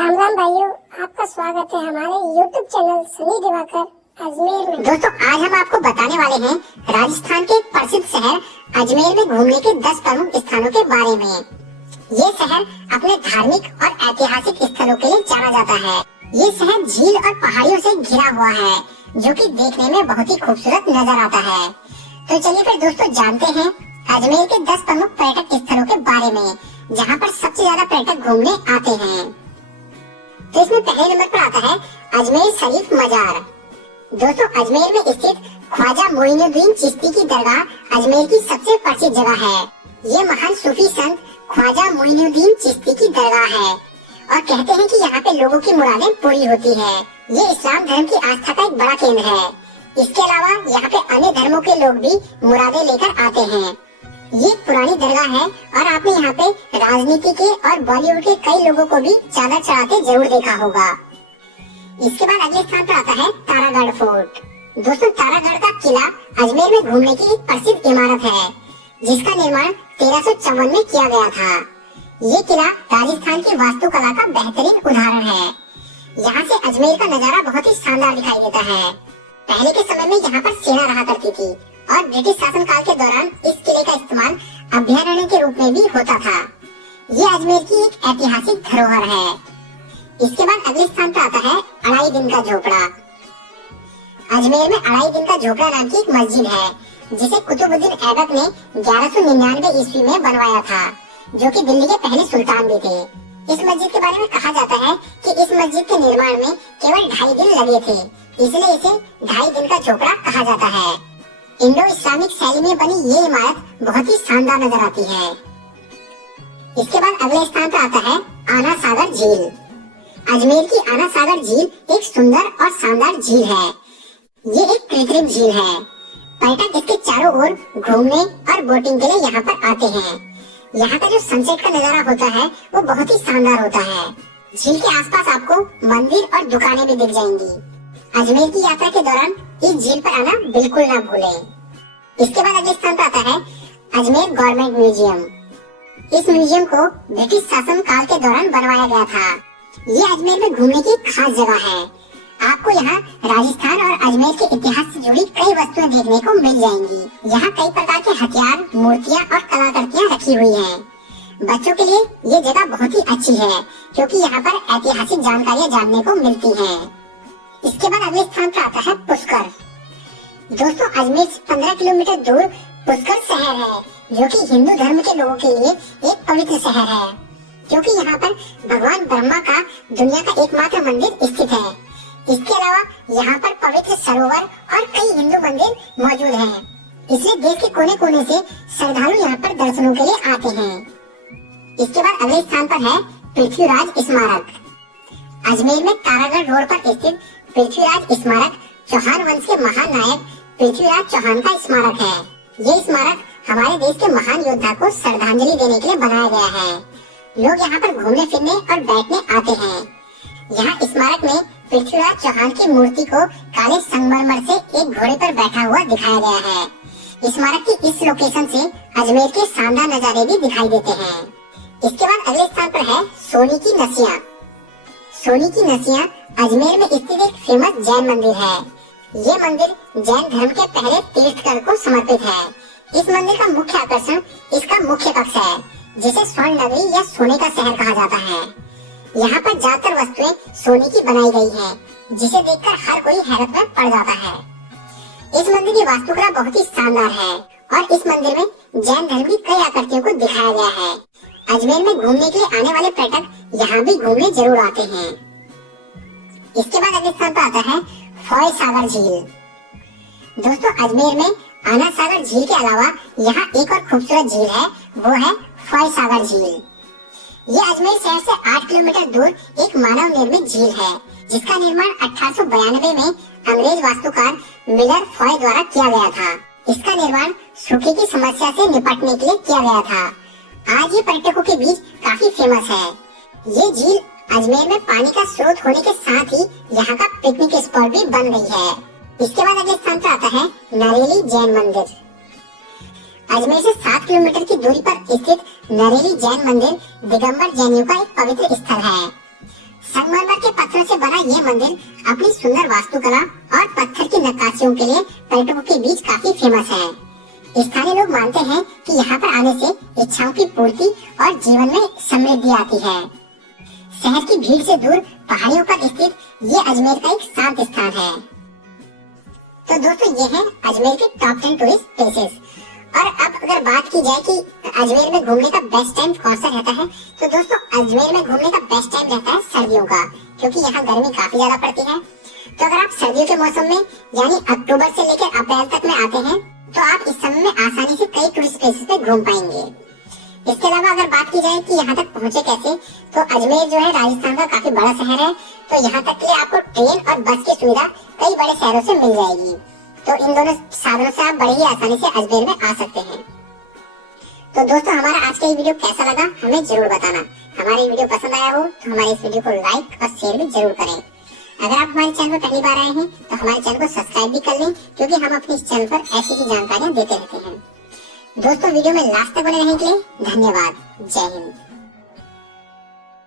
राम राम भाइयों, आपका स्वागत है हमारे YouTube चैनल सनी दिवाकर अजमेर में। दोस्तों, आज हम आपको बताने वाले हैं राजस्थान के एक प्रसिद्ध शहर अजमेर में घूमने के 10 प्रमुख स्थानों के बारे में। ये शहर अपने धार्मिक और ऐतिहासिक स्थलों के लिए जाना जाता है। ये शहर झील और पहाड़ियों से घिरा हुआ है, जो कि देखने में बहुत ही खूबसूरत नजर आता है। तो चलिए फिर दोस्तों जानते हैं अजमेर के 10 प्रमुख पर्यटक स्थलों के बारे में, जहाँ पर सबसे ज्यादा पर्यटक घूमने आते हैं। तो इसमें पहले नंबर पर आता है अजमेर शरीफ मजार। दोस्तों, अजमेर में स्थित ख्वाजा मोइनुद्दीन चिश्ती की दरगाह अजमेर की सबसे प्रसिद्ध जगह है। ये महान सूफी संत ख्वाजा मोइनुद्दीन चिश्ती की दरगाह है और कहते हैं कि यहाँ पे लोगों की मुरादें पूरी होती है। ये इस्लाम धर्म की आस्था का एक बड़ा केंद्र है। इसके अलावा यहाँ पे अन्य धर्मों के लोग भी मुरादें लेकर आते हैं। ये पुरानी दरगाह है और आपने यहाँ पे राजनीति के और बॉलीवुड के कई लोगों को भी चादर चढ़ाते जरूर देखा होगा। इसके बाद अगले स्थान पर आता है तारागढ़ फोर्ट। दोस्तों, तारागढ़ का किला अजमेर में घूमने की एक प्रसिद्ध इमारत है, जिसका निर्माण 1354 में किया गया था। ये किला राजस्थान की वास्तुकला का बेहतरीन उदाहरण है। यहाँ से अजमेर का नजारा बहुत ही शानदार दिखाई देता है। पहले के समय में यहाँ पर सेना रहा करती थी और ब्रिटिश शासन काल के दौरान इस किले का इस्तेमाल अभ्यारण्य के रूप में भी होता था। ये अजमेर की एक ऐतिहासिक धरोहर है। इसके बाद अगले स्थान पर आता है अढ़ाई दिन का झोपड़ा। अजमेर में अढ़ाई दिन का झोपड़ा नाम की एक मस्जिद है, जिसे कुतुबुद्दीन ऐबक ने 1199 ईस्वी में बनवाया था, जो कि दिल्ली के पहले सुल्तान भी थे। इस मस्जिद के बारे में कहा जाता है कि इस मस्जिद के निर्माण में केवल 2.5 दिन लगे थे, इसलिए इसे 2.5 दिन का झोपड़ा कहा जाता है। इंडो इस्लामिक शैली में बनी ये इमारत बहुत ही शानदार नजर आती है। इसके बाद अगले स्थान पर आता है आना सागर झील। अजमेर की आना सागर झील एक सुंदर और शानदार झील है। ये एक कृत्रिम झील है। पर्यटक इसके चारों ओर घूमने और बोटिंग के लिए यहाँ पर आते हैं। यहाँ का जो सनसेट का नजारा होता है वो बहुत ही शानदार होता है। झील के आसपास आपको मंदिर और दुकानें भी दिख जाएंगी। अजमेर की यात्रा के दौरान इस झील पर आना बिल्कुल ना भूलें। इसके बाद अगले स्थान पर आता है अजमेर गवर्नमेंट म्यूजियम। इस म्यूजियम को ब्रिटिश शासन काल के दौरान बनवाया गया था। ये अजमेर में घूमने की खास जगह है। आपको यहाँ राजस्थान और अजमेर के इतिहास से जुड़ी कई वस्तुएं देखने को मिल जाएंगी। यहाँ कई प्रकार के हथियार, मूर्तियाँ और कलाकृतियाँ रखी हुई हैं। बच्चों के लिए ये जगह बहुत ही अच्छी है, क्योंकि यहाँ पर ऐतिहासिक जानकारियाँ जानने को मिलती हैं। इसके बाद अगले स्थान पर आता है पुष्कर। दोस्तों, अजमेर से 15 किलोमीटर दूर पुष्कर शहर है, जो कि हिंदू धर्म के लोगों के लिए एक पवित्र शहर है, क्योंकि यहाँ पर भगवान ब्रह्मा का दुनिया का एकमात्र मंदिर स्थित है। इसके अलावा यहाँ पर पवित्र सरोवर और कई हिंदू मंदिर मौजूद हैं, इसलिए देश के कोने कोने से श्रद्धालु यहाँ पर दर्शनों के लिए आते हैं। इसके बाद अगले स्थान पर है पृथ्वीराज स्मारक। अजमेर में तारागढ़ रोड पर स्थित पृथ्वीराज स्मारक चौहान वंश के महान नायक पृथ्वीराज चौहान का स्मारक है। ये स्मारक हमारे देश के महान योद्धा को श्रद्धांजलि देने के लिए बनाया गया है। लोग यहाँ पर घूमने फिरने और बैठने आते हैं। यहाँ स्मारक में पृथ्वीराज चौहान की मूर्ति को काले संगमरमर से एक घोड़े पर बैठा हुआ दिखाया गया है। स्मारक की इस लोकेशन से अजमेर के शानदार नजारे भी दिखाई देते हैं। इसके बाद अगले स्थान पर है सोनी की नसिया। सोनी की नसिया अजमेर में स्थित एक फेमस जैन मंदिर है। ये मंदिर जैन धर्म के पहले तीर्थकर को समर्पित है। इस मंदिर का मुख्य आकर्षण इसका मुख्य कक्ष है, जिसे स्वर्ण नगरी या सोने का शहर कहा जाता है। यहाँ पर ज्यादातर वस्तुएं सोने की बनाई गई हैं, जिसे देखकर हर कोई हैरत में पड़ जाता है। इस मंदिर की वास्तुकला बहुत ही शानदार है और इस मंदिर में जैन धर्म की कई आकृतियों को दिखाया गया है। अजमेर में घूमने के लिए आने वाले पर्यटक यहाँ भी घूमने जरूर आते हैं। इसके बाद अगले स्थान पर आता है फॉय सागर झील। दोस्तों, अजमेर में आना सागर झील के अलावा यहाँ एक और खूबसूरत झील है, वो है फॉय सागर झील। ये अजमेर शहर से 8 किलोमीटर दूर एक मानव निर्मित झील है, जिसका निर्माण 1892 में अंग्रेज वास्तुकार मिलर फॉय द्वारा किया गया था। इसका निर्माण सूखे की समस्या से निपटने के लिए किया गया था। आज ये पर्यटकों के बीच काफी फेमस है। ये झील अजमेर में पानी का स्रोत होने के साथ ही यहाँ का पिकनिक स्पॉट भी बन गई है। इसके बाद अगले स्थान पर आता है नरेली जैन मंदिर। अजमेर से 7 किलोमीटर की दूरी पर स्थित नरेली जैन मंदिर दिगंबर जैनियों का एक पवित्र स्थल है। संगमरमर के पत्थरों से बना ये मंदिर अपनी सुंदर वास्तुकला और पत्थर की नक्काशियों के लिए पर्यटकों के बीच काफी फेमस है। स्थानीय लोग मानते हैं कि यहाँ पर आने से इच्छाओं की पूर्ति और जीवन में समृद्धि आती है। शहर की भीड़ से दूर पहाड़ियों पर स्थित ये अजमेर का एक शांत स्थान है। तो दोस्तों ये है अजमेर के टॉप 10 टूरिस्ट प्लेसेस। और अब अगर बात की जाए कि अजमेर में घूमने का बेस्ट टाइम कौन सा रहता है, तो दोस्तों अजमेर में घूमने का बेस्ट टाइम रहता है सर्दियों का, क्योंकि यहाँ गर्मी काफी ज्यादा पड़ती है। तो अगर आप सर्दियों के मौसम में यानी अक्टूबर से लेकर अप्रैल तक में आते हैं तो आप इस समय में आसानी से कई टूरिस्ट प्लेसेस पे घूम पाएंगे। इसके अलावा अगर बात की जाए कि यहाँ तक पहुँचे कैसे, तो अजमेर जो है राजस्थान का काफी बड़ा शहर है, तो यहाँ तक के लिए आपको ट्रेन और बस की सुविधा कई बड़े शहरों से मिल जाएगी। तो इन दोनों साधनों से आप बड़ी ही आसानी से अजमेर में आ सकते हैं। तो दोस्तों हमारा आज का ये वीडियो कैसा लगा हमें जरूर बताना। हमारा ये वीडियो पसंद आया हो तो हमारे इस वीडियो को लाइक और शेयर भी जरूर करें। अगर आप हमारे चैनल पर पहली बार आए हैं तो हमारे चैनल को सब्सक्राइब भी कर लें, क्योंकि हम अपने इस चैनल पर ऐसी ही जानकारियां देते रहते हैं। दोस्तों वीडियो में लास्ट तक बने रहने के लिए धन्यवाद। जय हिंद।